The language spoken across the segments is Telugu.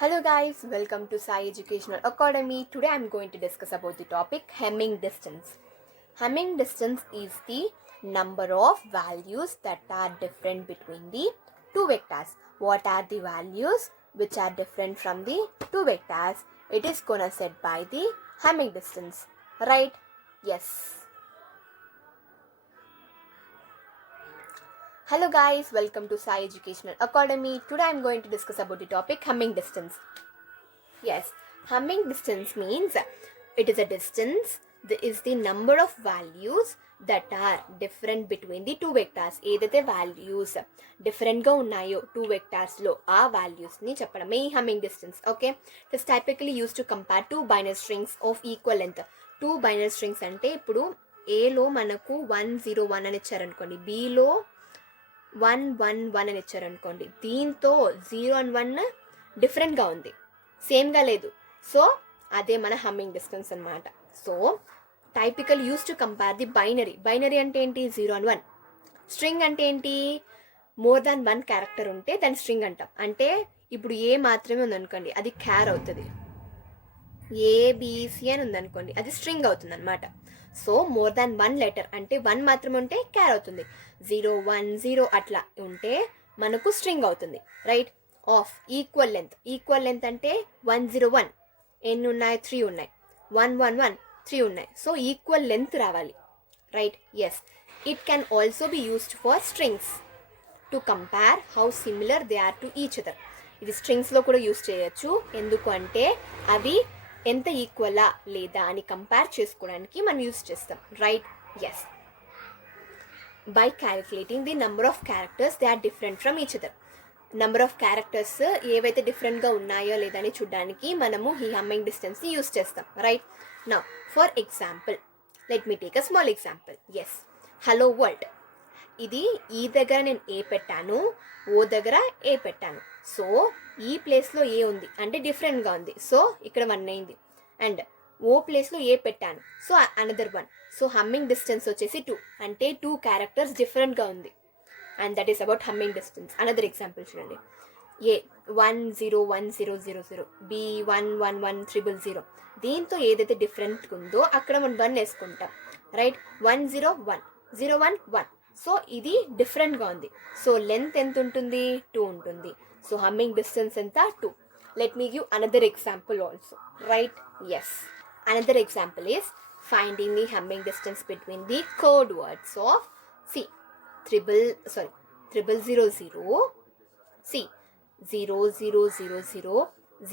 Hello guys, welcome to Sai Educational Academy. Today I am going to discuss about the topic Hamming distance. Hamming distance is the number of values that are different between the two vectors. What are the values which are different from the two vectors? It is gonna set by the Hamming distance, right? Yes. Hello guys, welcome to Sai Educational Academy. Today I am going to discuss about the topic Hamming distance. Yes, Hamming distance means it is a distance, is the number of values that are different between the two vectors. ఏదైతే values differentగా ఉన్నాయో two vectorsలో ఆ valuesని చెప్పడమే Hamming distance. Okay, it is typically used to compare two binary strings of equal length. Two binary strings అంటే ఇప్పుడు ఏలో మనకు 101 అని ఇచ్చారనుకోండి, బిలో 111 అని ఇచ్చారనుకోండి, దీంతో 0 and 1 డిఫరెంట్గా ఉంది, సేమ్గా లేదు. సో అదే మన హమ్మింగ్ డిస్టెన్స్ అనమాట. So typical use to compare the binary అంటే ఏంటి? 0 and 1. స్ట్రింగ్ అంటే ఏంటి? మోర్ దాన్ 1 క్యారెక్టర్ ఉంటే దాన్ని స్ట్రింగ్ అంటాం. అంటే ఇప్పుడు ఏ మాత్రమే ఉందనుకోండి, అది క్యార్ అవుతుంది. ఏబిసి అని ఉందనుకోండి, అది స్ట్రింగ్ అవుతుంది అనమాట. సో మోర్ దాన్ 1 లెటర్ అంటే 1 మాత్రం ఉంటే క్యార్ అవుతుంది. 0 1 0 అట్లా ఉంటే మనకు స్ట్రింగ్ అవుతుంది, రైట్? ఆఫ్ ఈక్వల్ లెంత్ అంటే 101 ఎన్ని ఉన్నాయి? 3 ఉన్నాయి. 111 3 ఉన్నాయి. సో ఈక్వల్ లెంత్ రావాలి, right? Yes, it can also be used for strings to compare how similar they are to each other. ఇది స్ట్రింగ్స్లో కూడా యూస్ చేయొచ్చు. ఎందుకు అంటే అవి ఎంత ఈక్వలా లేదా అని కంపేర్ చేసుకోవడానికి మనం యూస్ చేస్తాం, right? Yes, by calculating the number of characters they are different from each other. Number of characters ఏవైతే డిఫరెంట్గా ఉన్నాయో లేదని చూడడానికి మనము ఈ హమ్మింగ్ డిస్టెన్స్ని యూస్ చేస్తాం, right? Now for example, let me take a small example. Yes, hello world. ఇది ఈ దగ్గర నేను ఏ పెట్టాను, ఓ దగ్గర ఏ పెట్టాను. సో ఈ ప్లేస్లో ఏ ఉంది అంటే డిఫరెంట్గా ఉంది, సో ఇక్కడ 1 అయింది. అండ్ ఓ ప్లేస్లో ఏ పెట్టాను, so another 1. So humming distance వచ్చేసి 2, అంటే 2 క్యారెక్టర్స్ డిఫరెంట్గా ఉంది. And that is about Hamming distance. Another example చూడండి. ఏ 101000, బి 111000. దీంతో ఏదైతే డిఫరెంట్ ఉందో అక్కడ మనం 1 వేసుకుంటాం, రైట్? 101 011. సో ఇది డిఫరెంట్గా ఉంది. సో లెంత్ ఎంత ఉంటుంది? 2 ఉంటుంది. సో హమ్మింగ్ డిస్టెన్స్ ఎంత? 2. Let me give another example also, right? Yes, another example is finding the Hamming distance between the code words of C 0000, C 0000,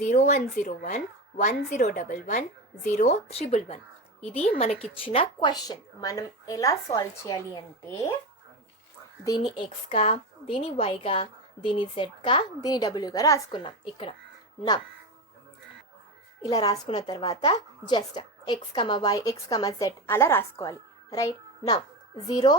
0101, 1011, 0311. ఇది మనకిచ్చిన క్వశ్చన్. మనం ఎలా సాల్వ్ చేయాలి అంటే దీన్ని ఎక్స్గా, దీన్ని వైగా, దీన్ని జెడ్గా, దీన్ని డబ్ల్యూగా రాసుకున్నాం ఇక్కడ. నా ఇలా రాసుకున్న తర్వాత just x comma y, x comma z అలా రాసుకోవాలి, రైట్? నా 0000,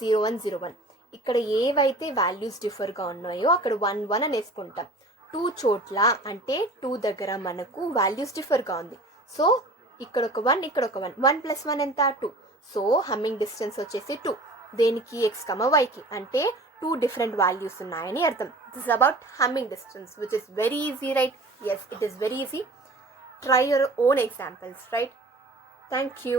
0101. ఇక్కడ ఏవైతే వాల్యూస్ డిఫర్గా ఉన్నాయో అక్కడ 11 అని వేసుకుంటాం. 2 చోట్ల అంటే 2 దగ్గర మనకు వాల్యూస్ డిఫర్గా ఉంది. సో ఇక్కడ ఒక 1, ఇక్కడ ఒక 1. 1 + 1 ఎంత? 2. సో హమ్మింగ్ డిస్టెన్స్ వచ్చేసి 2. దేనికి? ఎక్స్ కమ వైకి. అంటే 2 డిఫరెంట్ వాల్యూస్ ఉన్నాయని అర్థం. This is about Hamming distance, which is very easy, right? Yes, it is very easy. Try your own examples, right? Thank you.